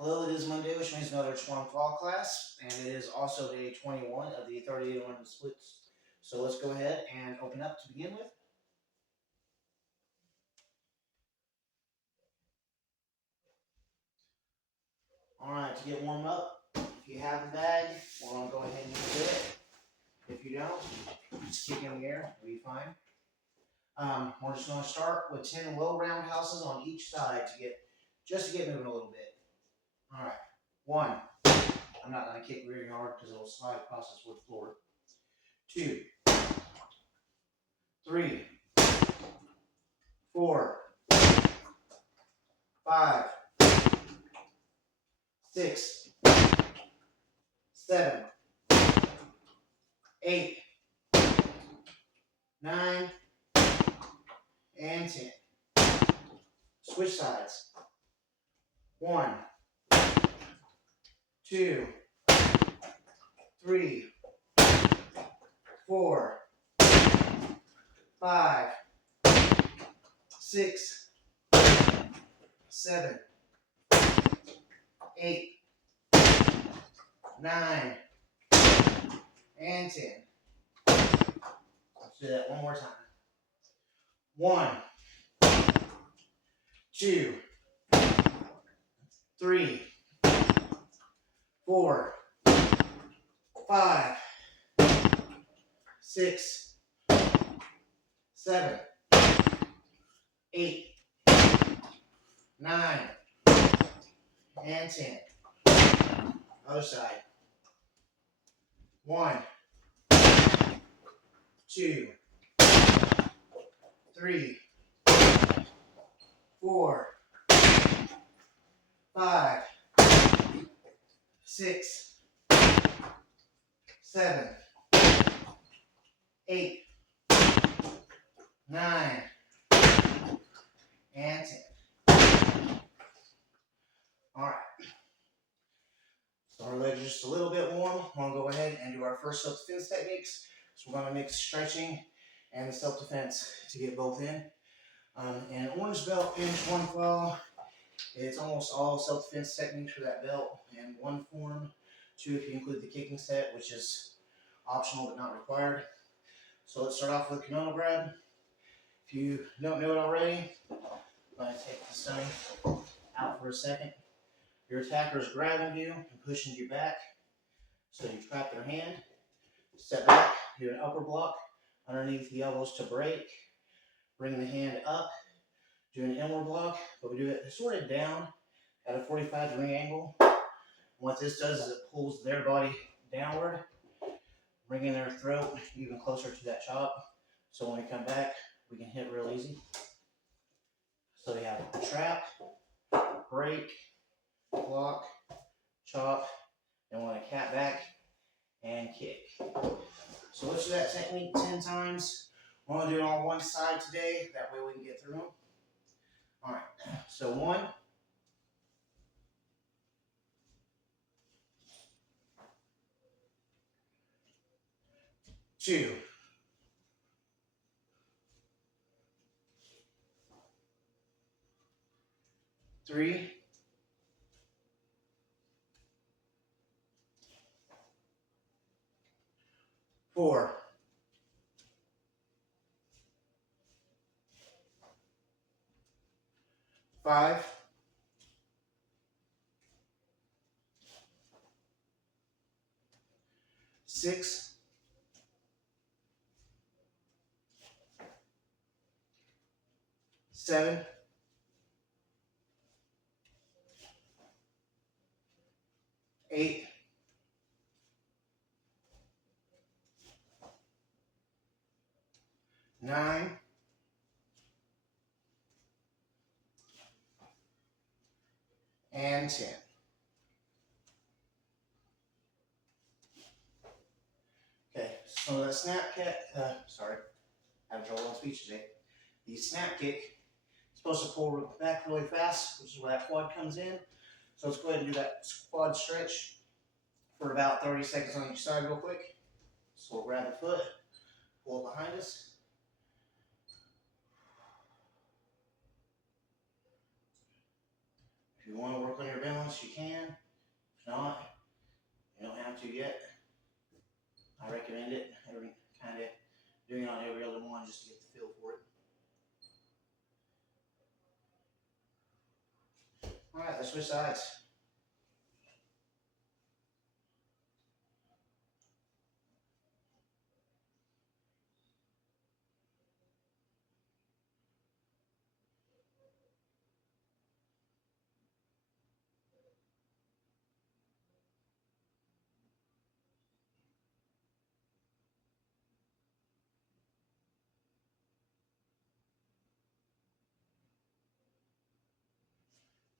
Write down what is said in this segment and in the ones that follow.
Hello, it is Monday, which means another Chuan Fa class, and it is also day 21 of the 38-1 splits. So let's go ahead and open up to begin with. All right, to get warmed up, if you have a bag, we're going to go ahead and do it. If you don't, just kick in the air, it'll be fine. We're just going to start with 10 low roundhouses on each side to get moving a little bit. All right, 1. I'm not going to kick very hard because it'll slide across this wood floor. 2, 3, 4, 5, 6, 7, 8, 9, and 10. Switch sides. 1, 2, 3, 4, 5, 6, 7, 8, 9, and 10. Let's do that one more time. 1, 2, 3, 4, 5, 6, 7, 8, 9, and 10. Other side. 1, 2, 3, 4, 5, 6, 7, 8, 9, and 10. All right. So our legs are just a little bit warm. We're going to go ahead and do our first self-defense techniques. So we're going to mix stretching and the self-defense to get both in. And orange belt in Chuan Fa, it's almost all self-defense techniques for that belt in one form. 2 if you include the kicking set, which is optional but not required. So let's start off with kimono grab. If you don't know it already, I'm going to take the stunning out for a second. Your attacker is grabbing you and pushing you back. So you trap their hand, step back, do an upper block underneath the elbows to break, bring the hand up, do an inward block, but we do it sort of down at a 45-degree angle. And what this does is it pulls their body downward, bringing their throat even closer to that chop. So when we come back, we can hit real easy. So we have trap, break, block, chop, and want to cat back and kick. So let's do that technique 10 times. We're going to do it on one side today. That way we can get through them. All right. So 1, 2, 3, 4, 5, 6, 7, 8, 9, and 10. Okay, so that snap kick, I have trouble on speech today. The snap kick is supposed to pull back really fast, which is where that quad comes in. So let's go ahead and do that quad stretch for about 30 seconds on each side real quick. So we'll grab the foot, pull it behind us. If you want to work on your balance, once, you can. If not, you don't have to yet. I recommend it. Kind of doing it on every other one just to get the feel for it. All right, let's switch sides.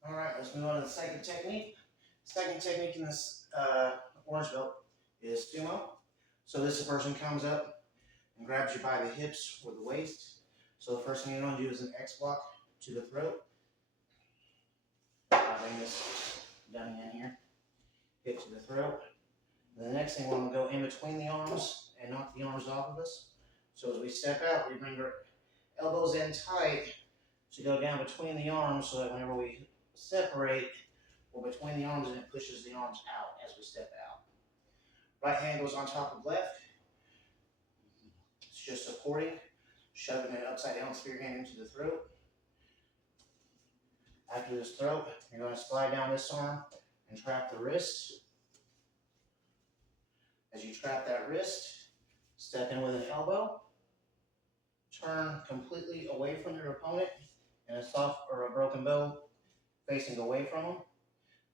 All right, let's move on to the second technique. Second technique in this orange belt is sumo. So this person comes up and grabs you by the hips or the waist. So the first thing you're going to do is an X block to the throat. I'll bring this down in here, hip to the throat. And the next thing, we're going to go in between the arms and knock the arms off of us. So as we step out, we bring our elbows in tight to go down between the arms so that whenever we separate, we're between the arms and it pushes the arms out as we step out. Right hand goes on top of left. It's just supporting, shoving it upside down, spear hand into the throat. After this throat, you're going to slide down this arm and trap the wrist. As you trap that wrist, step in with an elbow. Turn completely away from your opponent in a soft or a broken bow, facing away from them.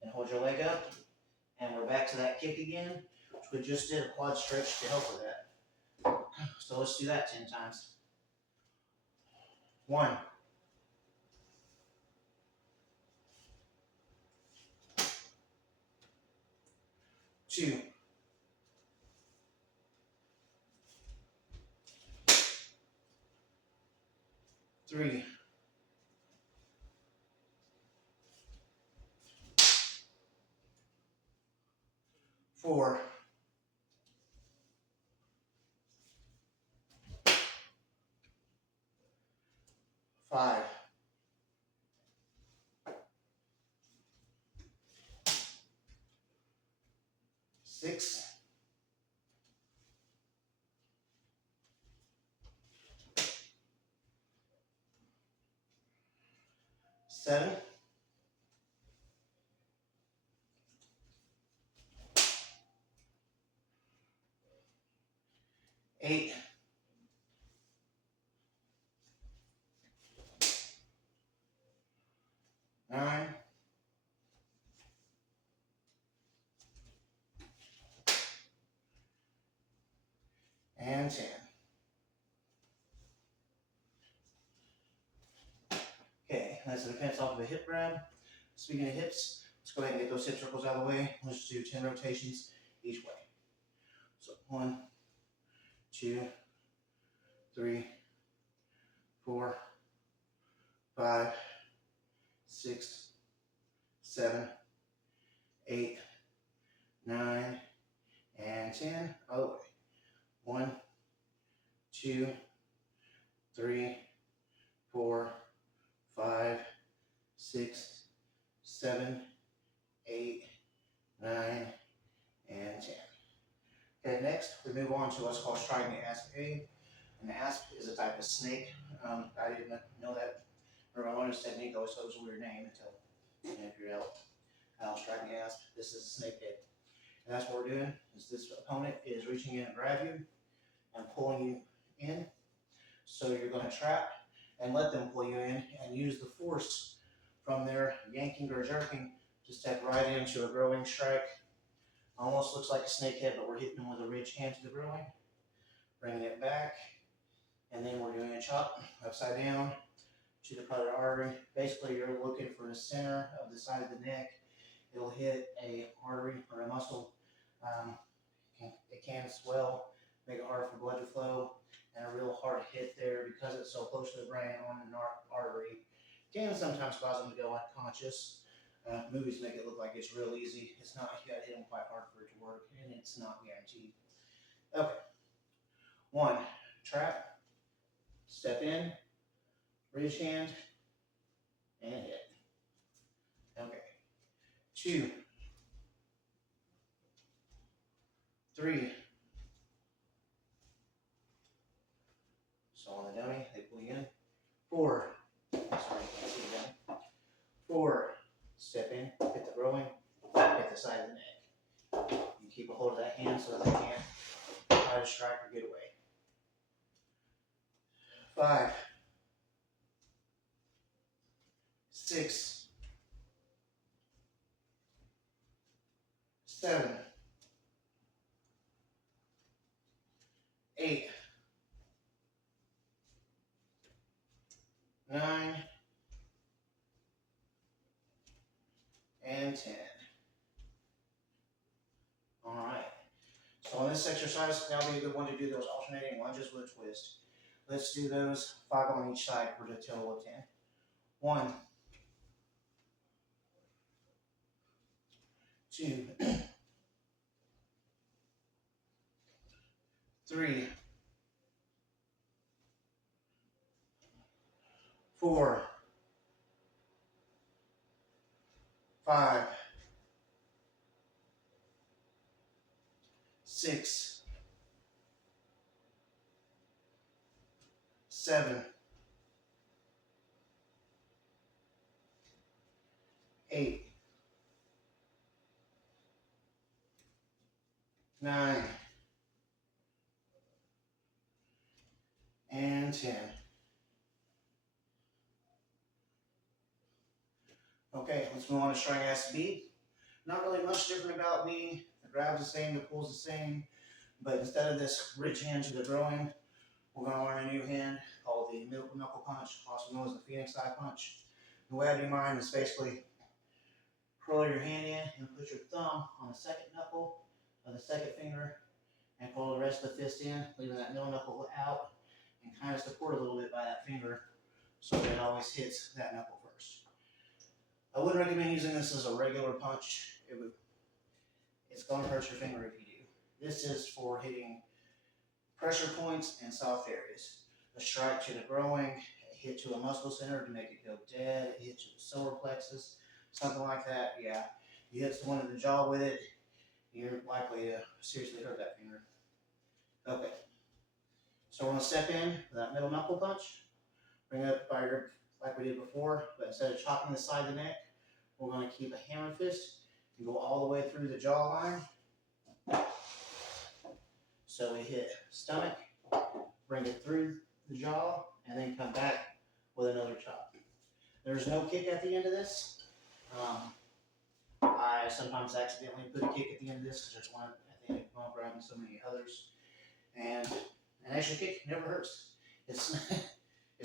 And hold your leg up. And we're back to that kick again, which we just did a quad stretch to help with that. So let's do that 10 times. 1, 2, 3, 4, 5, 6, 7, 8, 9, and 10. Okay, that's the defense off of a hip grab. Speaking of hips, let's go ahead and get those hip circles out of the way. Let's do 10 rotations each way. So 1, 2, 3, 4, 5, 6, 7, 8, 9, and 10. Other way. 1, 2, 3, 4, 5, 6, 7, 8, 9, and 10. Okay, next we move on to what's called striking the asp A. An asp is a type of snake. I didn't know that. Or I learned this technique, I always thought it was a weird name until I figured out how striking the asp. This is a snake head. And that's what we're doing, is this opponent is reaching in to grab you and pulling you in. So you're going to trap and let them pull you in and use the force from their yanking or jerking to step right into a growing strike. Almost looks like a snake head, but we're hitting them with a ridge hand to the growing. Bringing it back. And then we're doing a chop upside down to the carotid artery. Basically, you're looking for the center of the side of the neck. It'll hit a artery or a muscle. It can swell, make it hard for blood to flow, and a real hard hit there because it's so close to the brain on an artery can sometimes cause them to go unconscious. Movies make it look like it's real easy. It's not. You got to hit them quite hard for it to work, and it's not guaranteed. Okay. 1, trap, step in, ridge hand, and hit. Okay. 2, 3. So on the dummy, they pull you in. 4. Sorry, you can't see the dummy. 4. Step in, hit the growing, hit the side of the neck. You keep a hold of that hand so that they can't try to strike or get away. 5, 6, 7, 8, 9, and 10. All right. So on this exercise, now would be a good one to do those alternating lunges with a twist. Let's do those 5 on each side for a total of 10. 1, 2, 3, 4, 5, 6, 7, 8, 9, and 10. Okay, let's move on to Strangast B. Not really much different about B. The grab's the same, the pull's the same, but instead of this ridge hand to the groin, we're going to learn a new hand called the middle knuckle punch, also known as the Phoenix eye punch. The way I do mine is basically curl your hand in and put your thumb on the second knuckle of the second finger and pull the rest of the fist in, leaving that middle knuckle out and kind of support a little bit by that finger so that it always hits that knuckle first. I wouldn't recommend using this as a regular punch. It's going to hurt your finger if you do. This is for hitting pressure points and soft areas. A strike to the groin, a hit to a muscle center to make it go dead, a hit to the solar plexus, something like that. Yeah, you hit someone in the jaw with it, you're likely to seriously hurt that finger. Okay, so we're going to step in with that middle knuckle punch, bring it up by your, like we did before, but instead of chopping the side of the neck, we're going to keep a hammer fist and go all the way through the jawline. So we hit stomach, bring it through the jaw, and then come back with another chop. There's no kick at the end of this. I sometimes accidentally put a kick at the end of this because there's one at the end of grabbing so many others. And an extra kick never hurts. It's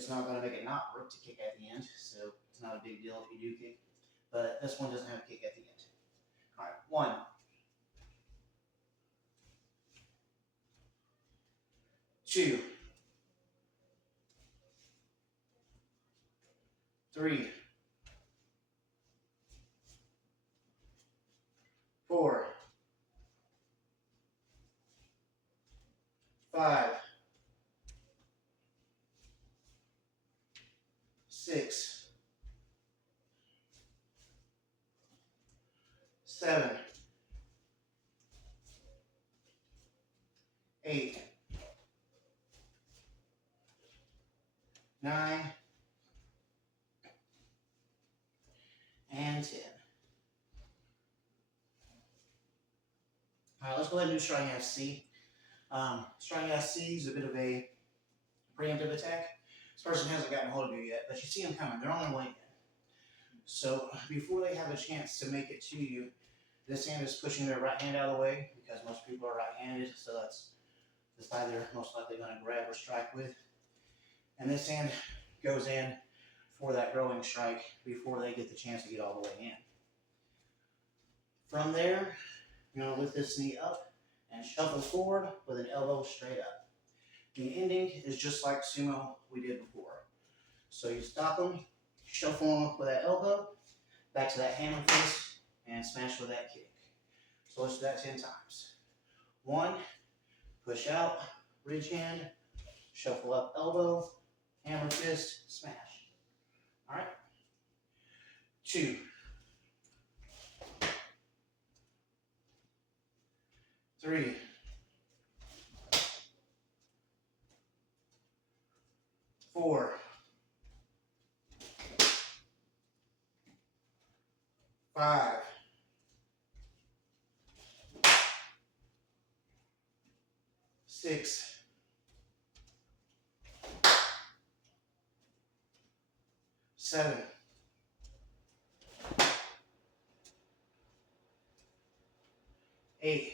not going to make it not work to kick at the end, so it's not a big deal if you do kick. But this one doesn't have a kick at the end. All right, 1, 2, 3, 4, 5, 6, 7, 8, 9, and 10. All right, let's go ahead and do Strangast C. Strangast C is a bit of a preemptive attack. This person hasn't gotten a hold of you yet, but you see them coming. They're on their way in. So before they have a chance to make it to you, this hand is pushing their right hand out of the way because most people are right-handed, so that's the side they're most likely going to grab or strike with. And this hand goes in for that growing strike before they get the chance to get all the way in. From there, you're going to lift this knee up and shuffle forward with an elbow straight up. The ending is just like sumo we did before. So you stop them, shuffle them with that elbow, back to that hammer fist, and smash with that kick. So let's do that 10 times. 1, push out, ridge hand, shuffle up elbow, hammer fist, smash. All right. 2, 3, 4, 5, 6, 7, 8,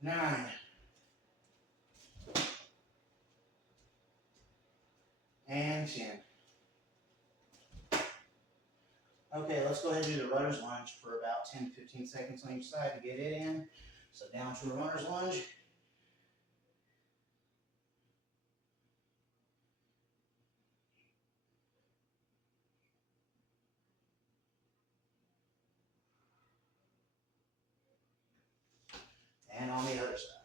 9, and 10. Okay, let's go ahead and do the runner's lunge for about 10 to 15 seconds on each side to get it in. So down to a runner's lunge. And on the other side.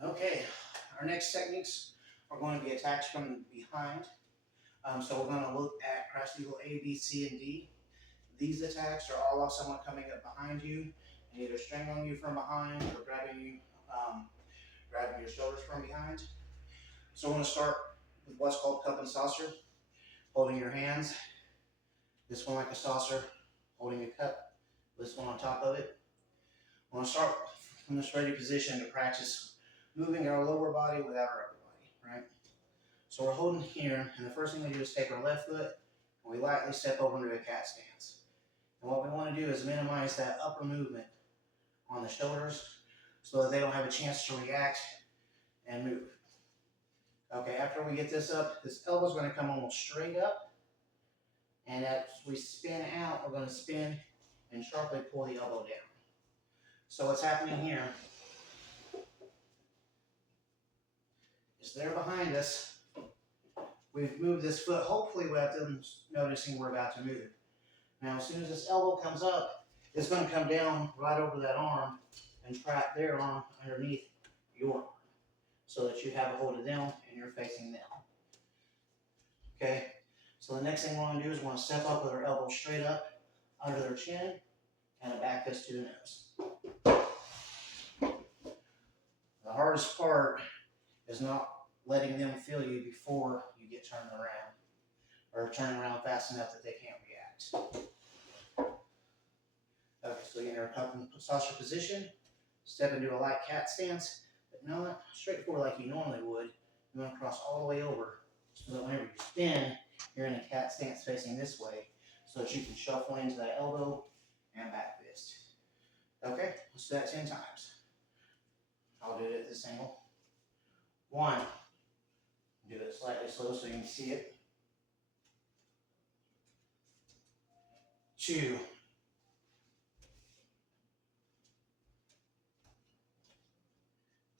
Okay, our next techniques are going to be attacks from behind. So we're going to look at cross eagle A, B, C, and D. These attacks are all of someone coming up behind you and either strangling you from behind or grabbing your shoulders from behind. So we're going to start with what's called cup and saucer, holding your hands. This one like a saucer, holding a cup. This one on top of it. We're going to start from this ready position to practice moving our lower body without our upper body, right? So we're holding here, and the first thing we do is take our left foot, and we lightly step over into a cat stance. And what we want to do is minimize that upper movement on the shoulders so that they don't have a chance to react and move. Okay, after we get this up, this elbow is going to come almost straight up. And as we spin out, we're going to spin and sharply pull the elbow down. So what's happening here is they're behind us. We've moved this foot, hopefully without them noticing we're about to move. Now, as soon as this elbow comes up, it's going to come down right over that arm and trap their arm underneath your arm so that you have a hold of them and you're facing them. Okay? So the next thing we want to do is we want to step up with our elbow straight up under their chin and a back fist to the nose. The hardest part is not letting them feel you before you get turned around or turning around fast enough that they can't react. Okay, so you're in a cup and saucer position, step into a light cat stance, but not straightforward like you normally would. You want to cross all the way over so that whenever you spin, you're in a cat stance facing this way so that you can shuffle into that elbow and back fist. Okay, let's do that 10 times. I'll do it at this angle. 1. Do it slightly slow so you can see it. 2.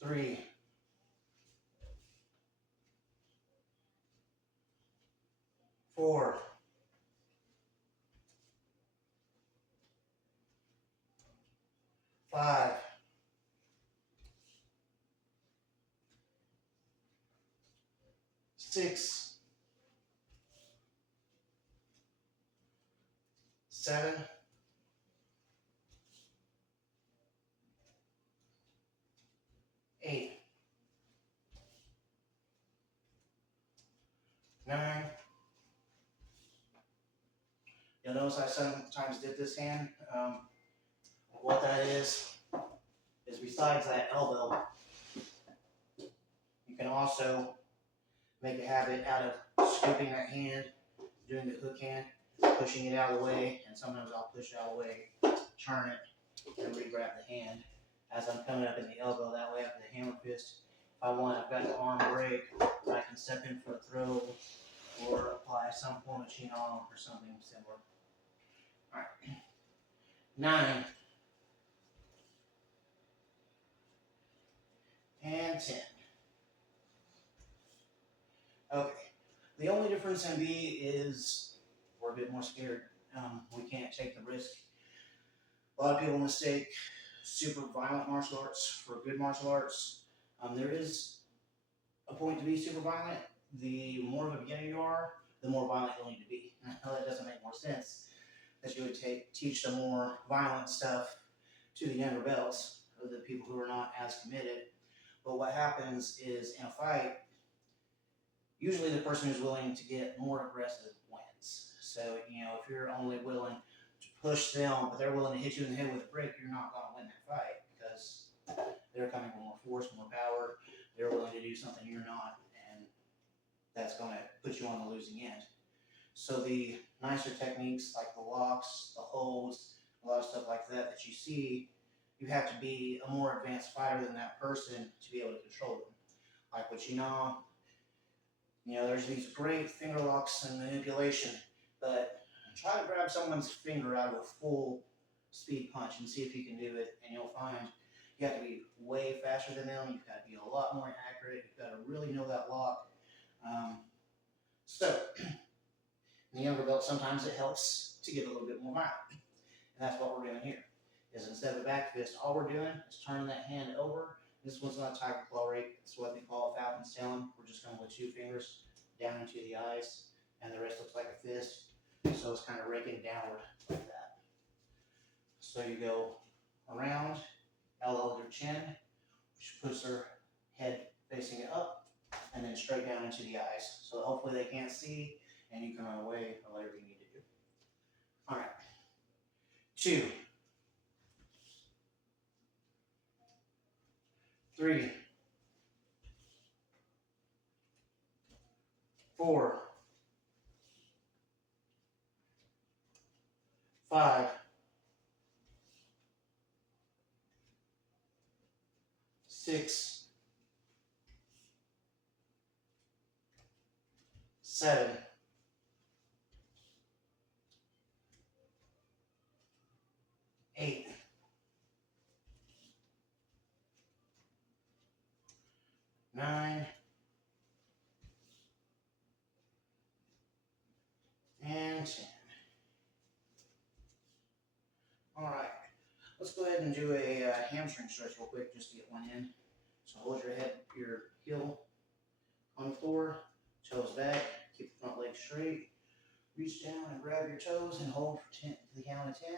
3. 4. 5. 6. 7. 8. 9. You'll notice I sometimes dip this hand. What that is besides that elbow, you can also make a habit out of scooping that hand, doing the hook hand, pushing it out of the way, and sometimes I'll push it out of the way, turn it, and re-grab the hand as I'm coming up in the elbow. That way after the hammer fist, if I want, I've got the arm break, or I can step in for a throw, or apply some form of chin on or something similar. All right. 9. And 10. Okay. The only difference in B is we're a bit more scared. We can't take the risk A lot of people mistake super violent martial arts for good martial arts. There is a point to be super violent. The more of a beginner you are, the more violent you'll need to be. I know that doesn't make more sense, that you would teach the more violent stuff to the younger belts, or the people who are not as committed. But what happens is in a fight, usually the person who's willing to get more aggressive wins. So, if you're only willing to push them, but they're willing to hit you in the head with a brick, you're not going to win that fight because they're coming with more force, more power. They're willing to do something you're not, and that's going to put you on the losing end. So the nicer techniques like the locks, the holds, a lot of stuff like that that you see, you have to be a more advanced fighter than that person to be able to control them. Like what there's these great finger locks and manipulation, but try to grab someone's finger out of a full speed punch and see if you can do it, and you'll find you have to be way faster than them. You've got to be a lot more accurate. You've got to really know that lock. So in the younger belt, sometimes it helps to get a little bit more violent. And that's what we're doing here. Is instead of a back fist, all we're doing is turning that hand over. This one's not a tiger claw rake. It's what they call a falcon's talon. We're just going with 2 fingers down into the eyes, and the rest looks like a fist. So it's kind of raking downward like that. So you go around, elbow their chin, which puts their head facing it up, and then straight down into the eyes. So hopefully they can't see, and you can run away or whatever you need to do. All right. 2, 3, 4, 5, 6, 7, 8, 9, and 10. All right, let's go ahead and do a hamstring stretch real quick just to get one in. So hold your heel on the floor, toes back, keep the front leg straight. Reach down and grab your toes and hold for 10 to the count of 10.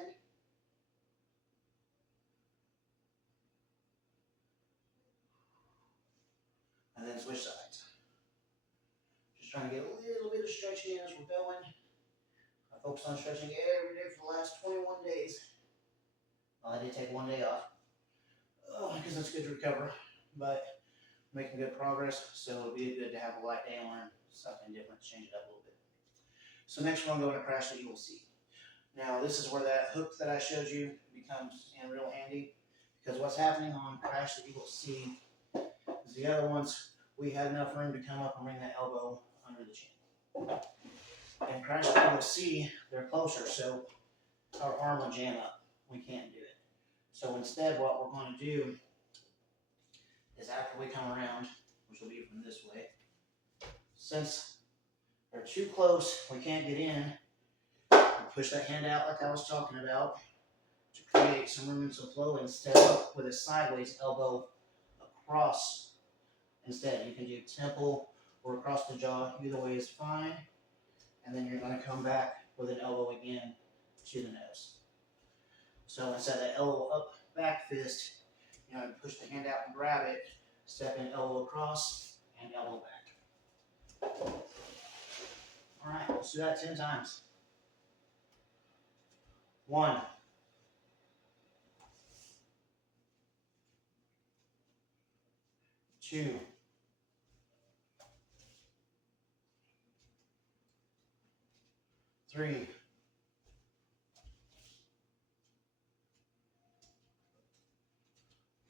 And then switch sides. Just trying to get a little bit of stretching in as we're going. I focused on stretching every day for the last 21 days. Well, I did take 1 day off because it's good to recover, but making good progress, so it'll be good to have a light day and learn something different, change it up a little bit. So next we're going to go into crash that you will see. Now this is where that hook that I showed you becomes in real handy, because what's happening on crash that you will see is the other ones, we had enough room to come up and bring that elbow under the chin. And crash that you will see, they're closer, so our arm will jam up. We can't do it. So instead what we're going to do is after we come around, which will be from this way, since they're too close, we can't get in, we'll push that hand out like I was talking about to create some room and some flow, and step up with a sideways elbow across instead. You can do temple or across the jaw, either way is fine. And then you're going to come back with an elbow again to the nose. So instead of that elbow up, back fist, push the hand out and grab it, step in, elbow across, and elbow back. All right, let's do that 10 times. 1, 2, 3,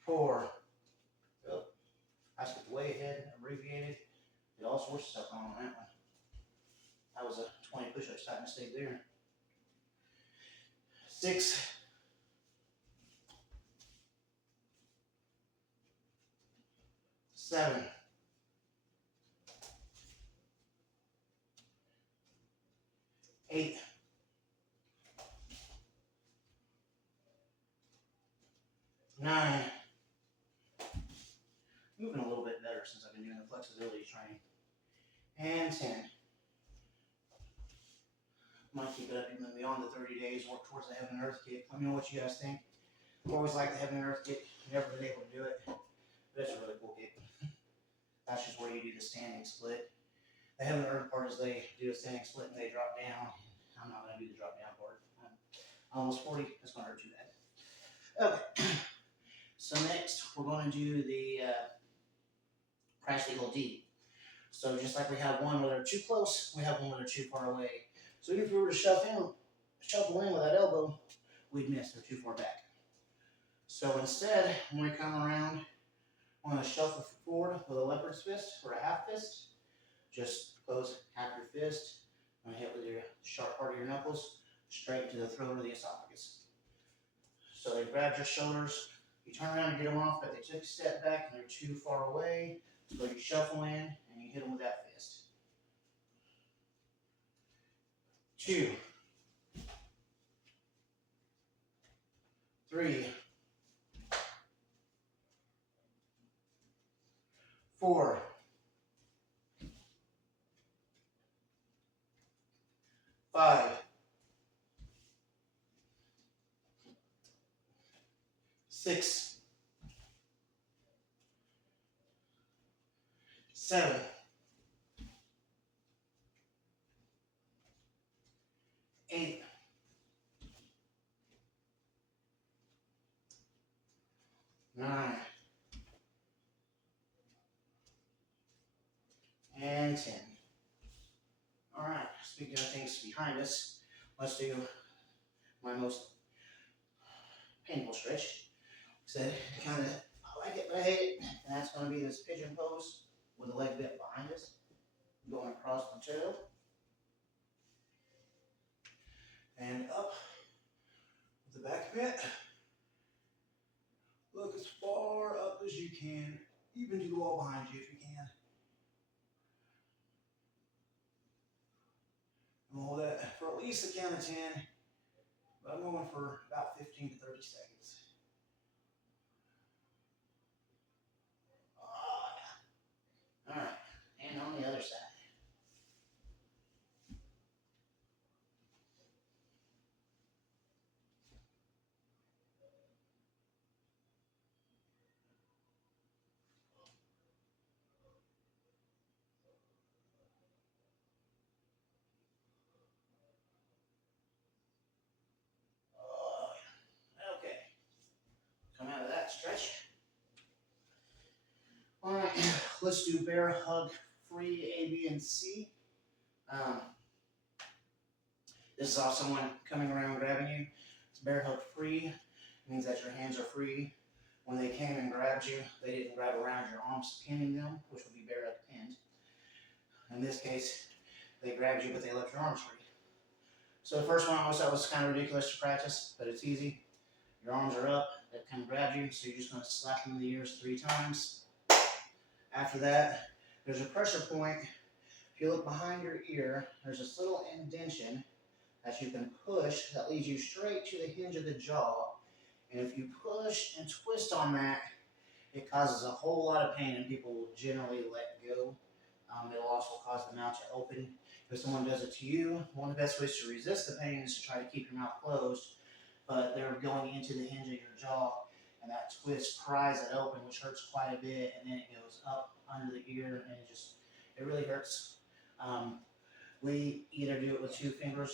4. Oh, I skipped way ahead, abbreviated. Did all sorts of stuff on that one. That was a 20 push-ups type mistake there. 6, 7, 8, better since I've been doing the flexibility training. And 10. Might keep it up even beyond the 30 days, work towards the heaven and earth kick. Let me know what you guys think. I've always liked the heaven and earth kick. Never been able to do it, but it's a really cool kick. That's just where you do the standing split. The heaven and earth part is they do a standing split and they drop down. I'm not going to do the drop down part. I'm almost 40. That's going to hurt too bad. Okay. So next, we're going to do the crash eagle D. So just like we have one where they're too close, we have one where they're too far away. So if we were to shuffle in with that elbow, we'd miss. They're too far back. So instead, when we come around, we're going to shuffle forward with a leopard's fist or a half fist. Just close half your fist and hit with your sharp part of your knuckles straight to the throat or the esophagus. So they grab your shoulders. You turn around and get them off, but they took a step back and they're too far away. So you shuffle in and you hit them with that fist. 2, 3, 4, 5, 6, 7, 8, 9, and 10. All right, speaking of things behind us, let's do my most painful stretch. So kind of, I like it, but I hate it. And that's going to be this pigeon pose with the leg bent behind us, going across the toe, and up with the back bent. Look as far up as you can, even to the wall behind you if you can. And hold that for at least a count of 10, but I'm going for about 15 to 30 seconds. All right, and on the other side. Okay, come out of that stretch. All right, let's do bear hug free A, B, and C. This is off someone coming around grabbing you. It's bear hug free. It means that your hands are free. When they came and grabbed you, they didn't grab around your arms pinning them, which would be bear hug pinned. In this case, they grabbed you, but they left your arms free. So the first one I always thought was kind of ridiculous to practice, but it's easy. Your arms are up, they kind of grab you, so you're just going to slap them in the ears 3 times. After that, there's a pressure point. If you look behind your ear, there's this little indentation that you can push that leads you straight to the hinge of the jaw. And if you push and twist on that, it causes a whole lot of pain and people will generally let go. It'll also cause the mouth to open. If someone does it to you, one of the best ways to resist the pain is to try to keep your mouth closed, but they're going into the hinge of your jaw, and that twist pries it open, which hurts quite a bit, and then it goes up under the ear, and it really hurts. We either do it with 2 fingers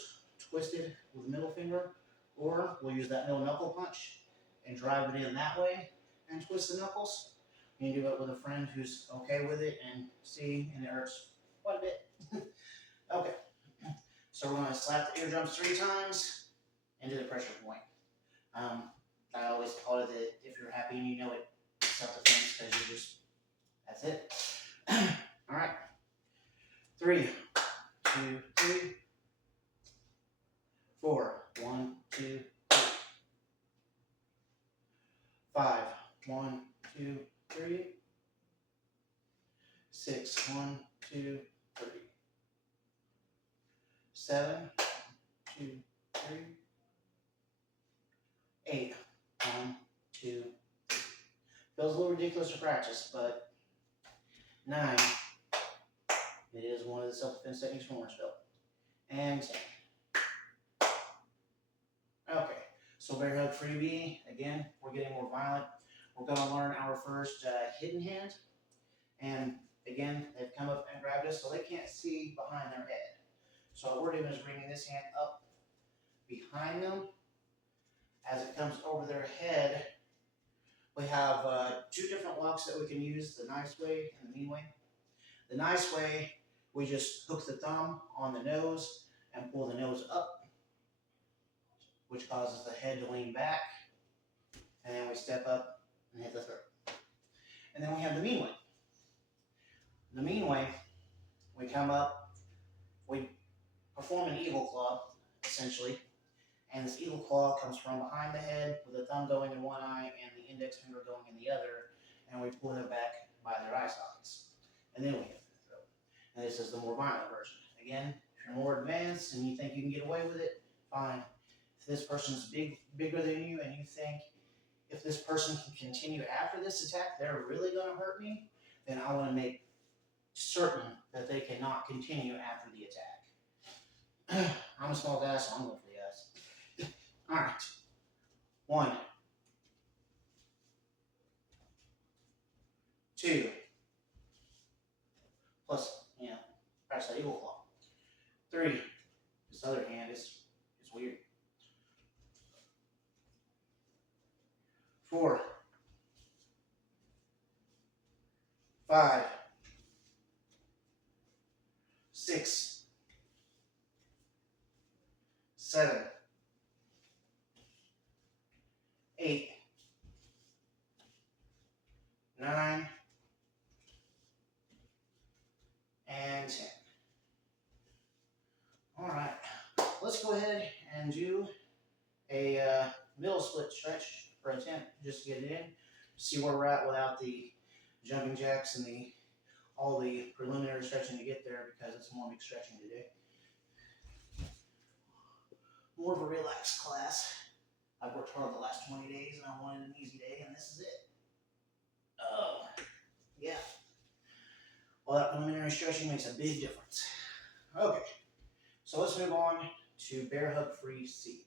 twisted with the middle finger, or we'll use that middle knuckle punch and drive it in that way and twist the knuckles. You can do it with a friend who's okay with it and it hurts quite a bit. Okay, so we're going to slap the eardrums 3 times into the pressure point. I always call it if you're happy and you know it, self-defense, because that's it. All right, 3, 2, 3, 4, 1, 2, 3, 5, 1, 2, 3, 6, 1, 2, 3, 7, 2, 3, 8, 1, 2, 3. Feels a little ridiculous to practice, but 9. It is one of the self-defense techniques from Orange Belt. And 10. Okay, so bear hug freebie. Again, we're getting more violent. We're going to learn our first hidden hand. And again, they've come up and grabbed us so they can't see behind their head. So what we're doing is bringing this hand up behind them. As it comes over their head, we have 2 different locks that we can use, the nice way and the mean way. The nice way, we just hook the thumb on the nose and pull the nose up, which causes the head to lean back. And then we step up and hit the throat. And then we have the mean way. The mean way, we come up, we perform an eagle claw, essentially. And this eagle claw comes from behind the head with the thumb going in one eye and the index finger going in the other. And we pull them back by their eye sockets. And then we hit the throat. And this is the more violent version. Again, if you're more advanced and you think you can get away with it, fine. If this person's bigger than you and you think if this person can continue after this attack, they're really going to hurt me, then I want to make certain that they cannot continue after the attack. I'm a small guy, so I'm going for the guys. All right. 1, 2, plus, press that eagle claw. 3, this other hand is weird. 4, 5, 6, 7, 8, 9, and 10. All right, let's go ahead and do a middle split stretch for a 10, just to get it in, see where we're at without the jumping jacks and all the preliminary stretching to get there, because it's more big stretching today. More of a relaxed class. I've worked hard the last 20 days and I wanted an easy day, and this is it. Oh, yeah. Well, that preliminary stretching makes a big difference. Okay, so let's move on to bear hug free C.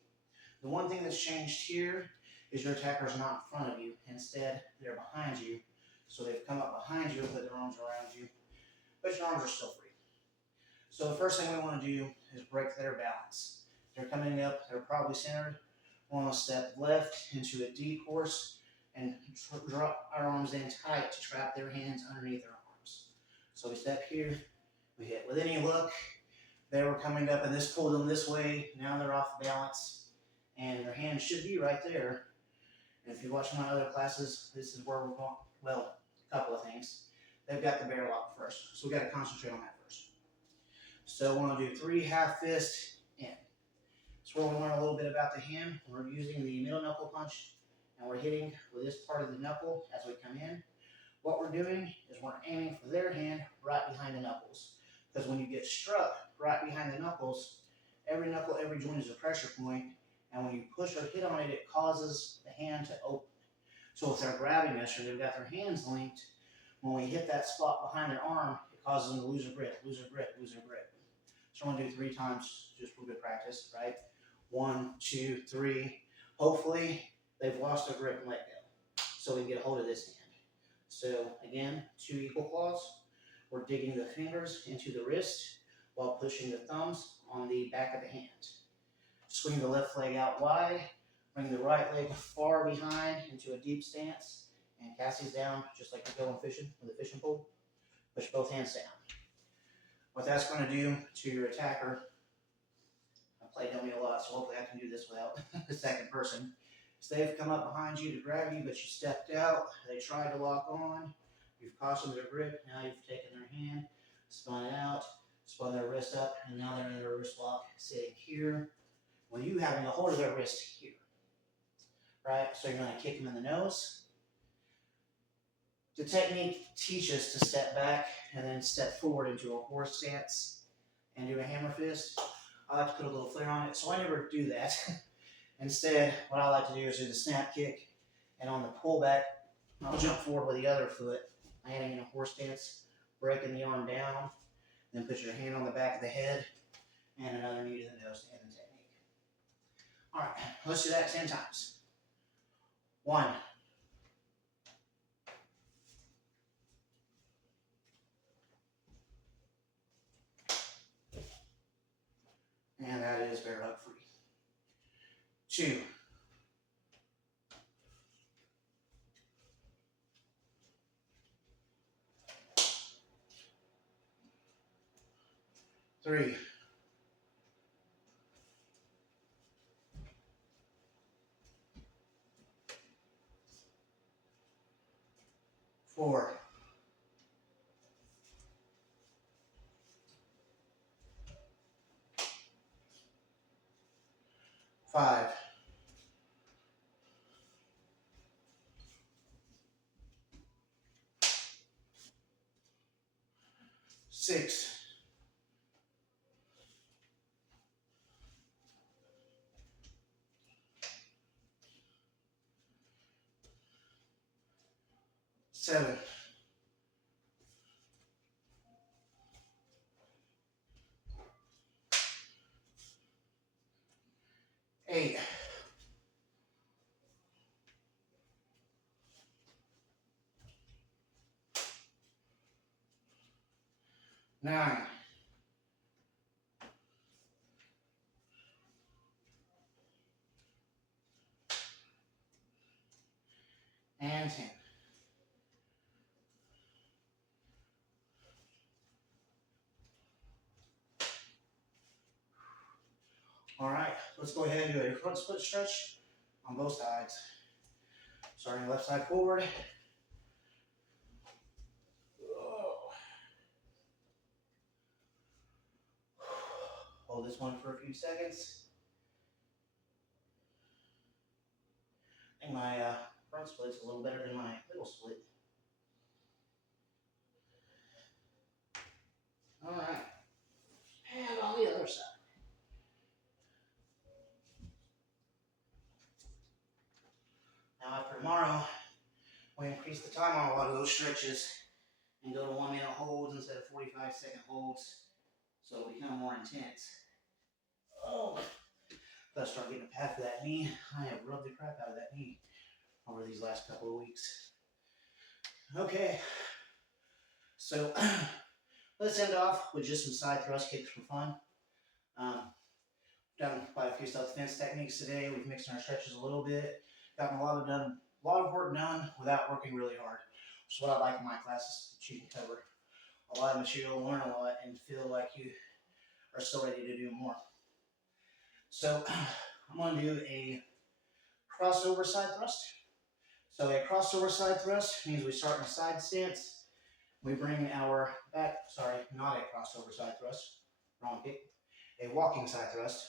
The one thing that's changed here is your attacker's not in front of you. Instead, they're behind you. So they've come up behind you and put their arms around you, but your arms are still free. So the first thing we want to do is break their balance. They're coming up, they're probably centered. We want to step left into a deep horse and drop our arms in tight to trap their hands underneath their arms. So we step here, we hit. With any luck, they were coming up and this pulled them this way. Now they're off balance and their hands should be right there. And if you watch my other classes, this is where we're going. Well, a couple of things. They've got the bear lock first, so we got to concentrate on that first. So we want to do 3 half fist in. That's where we learn a little bit about the hand. We're using the middle knuckle punch, and we're hitting with this part of the knuckle as we come in. What we're doing is we're aiming for their hand right behind the knuckles. Because when you get struck right behind the knuckles, every knuckle, every joint is a pressure point, and when you push or hit on it, it causes the hand to open. So if they're grabbing us or they've got their hands linked, when we hit that spot behind their arm, it causes them to lose their grip, lose their grip, lose their grip. So I'm going to do 3 times just for good practice, right? 1, 2, 3. Hopefully, they've lost their grip and let go. So we can get a hold of this hand. So again, 2 equal claws. We're digging the fingers into the wrist while pushing the thumbs on the back of the hand. Swing the left leg out wide. Bring the right leg far behind into a deep stance. And cast these down just like you're going fishing with a fishing pole. Push both hands down. What that's going to do to your attacker, I play dummy a lot, so hopefully I can do this without the second person. So they've come up behind you to grab you, but you stepped out. They tried to lock on. You've cautioned their grip. Now you've taken their hand, spun it out, spun their wrist up, and now they're in their wrist lock sitting here. Well, you having a hold of their wrist here, right? So you're going to kick them in the nose. The technique teaches to step back and then step forward into a horse stance and do a hammer fist. I like to put a little flair on it, so I never do that. Instead, what I like to do is do the snap kick, and on the pullback, I'll jump forward with the other foot, landing in a horse stance breaking the arm down. Then put your hand on the back of the head and another knee to the nose to end the technique. All right, let's do that 10 times. 1, 'and that is bear hug free. 2, 3, 4, 5, 6, 7, 8, 9, and 10. All right, let's go ahead and do a front split stretch on both sides. Starting left side forward. Hold this one for a few seconds. I think my front split's a little better than my middle split. All right, and on the other side. Now after tomorrow, we increase the time on a lot of those stretches and go to 1 minute holds instead of 45-second holds, so it'll become more intense. Oh, gotta start getting a pad for that knee. I have rubbed the crap out of that knee over these last couple of weeks. Okay, so let's end off with just some side thrust kicks for fun. Done quite a few self-defense techniques today. We've mixed our stretches a little bit. Gotten a lot of work done without working really hard. Which is what I like in my classes, that you can cover a lot of material, learn a lot, and feel like you are still ready to do more. So I'm going to do a crossover side thrust. So a crossover side thrust means we start in a side stance. We bring our back, sorry, not a crossover side thrust, wrong kick. A walking side thrust.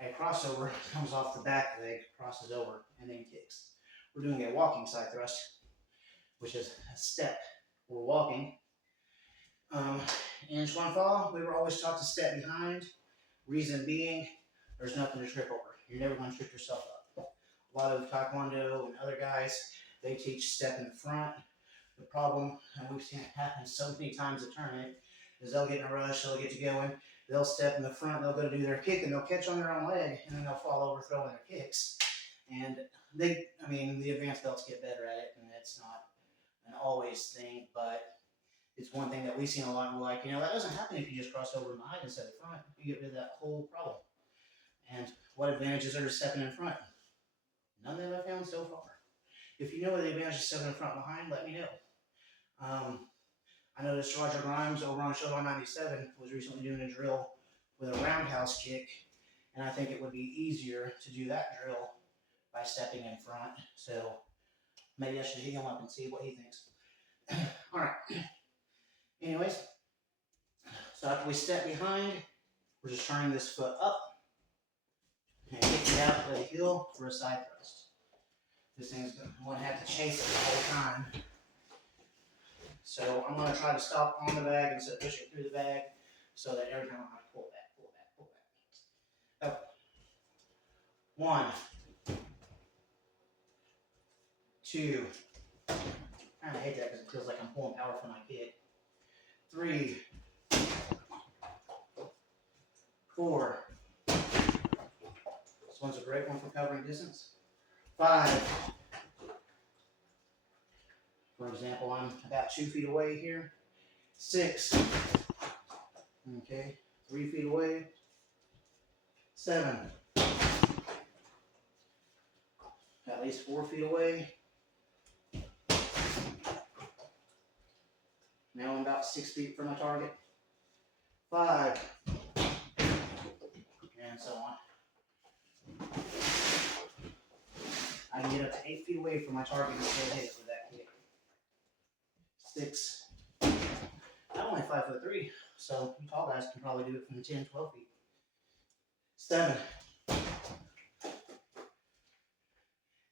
A crossover comes off the back leg, crosses over, and then kicks. We're doing a walking side thrust, which is a step. We're walking. In Chuan Fa, we were always taught to step behind. Reason being, there's nothing to trip over. You're never going to trip yourself up. A lot of Taekwondo and other guys, they teach step in the front. The problem, and we've seen it happen so many times at tournament, is they'll get in a rush, they'll get to going, they'll step in the front, they'll go to do their kick, and they'll catch on their own leg, and then they'll fall over throwing their kicks. And the advanced belts get better at it, and that's not an always thing, but it's one thing that we've seen a lot. And we're like, that doesn't happen if you just cross over behind instead of front. You get rid of that whole problem. And what advantages are to stepping in front? None that I've found so far. If you know what the advantage of stepping in front behind, let me know. I noticed Roger Grimes over on Show 97 was recently doing a drill with a roundhouse kick, and I think it would be easier to do that drill by stepping in front. So maybe I should hit him up and see what he thinks. All right. Anyways, so after we step behind, we're just turning this foot up and kicking it out to the heel for a side thrust. This thing's going to have to chase it the whole time. So I'm going to try to stop on the bag instead of pushing through the bag so that every time I pull back, pull back, pull back. Up. 1, 2. I kind of hate that because it feels like I'm pulling power from my kick. 3, 4. This one's a great one for covering distance. 5. For example, I'm about 2 feet away here. 6. Okay, 3 feet away. 7. At least 4 feet away. Now I'm about 6 feet from my target. 5. And so on. I can get up to 8 feet away from my target and still hit it with that kick. 6. I'm only 5'3", so you tall guys can probably do it from 10, 12 feet. 7.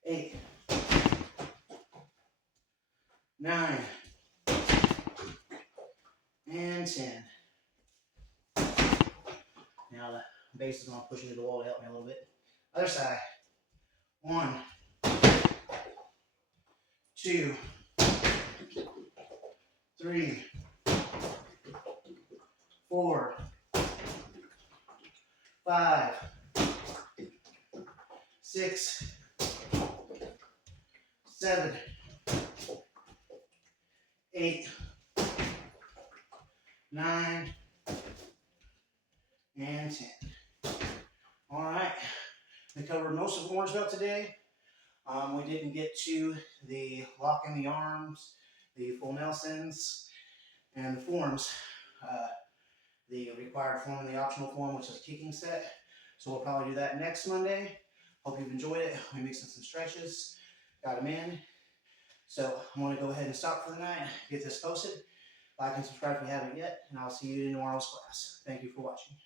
8. 9. And 10. Now the base is going to push into the wall to help me a little bit. Other side. 1. 2. 3. 4. 5. 6. 7. 8. 9. And 10. All right. We covered most of orange belt today. We didn't get to the lock in the arms, the full Nelsons, and the forms. The required form and the optional form, which is a kicking set. So we'll probably do that next Monday. Hope you've enjoyed it. We mixed in some stretches, got them in. So I'm going to go ahead and stop for the night, get this posted. Like and subscribe if you haven't yet, and I'll see you in tomorrow's class. Thank you for watching.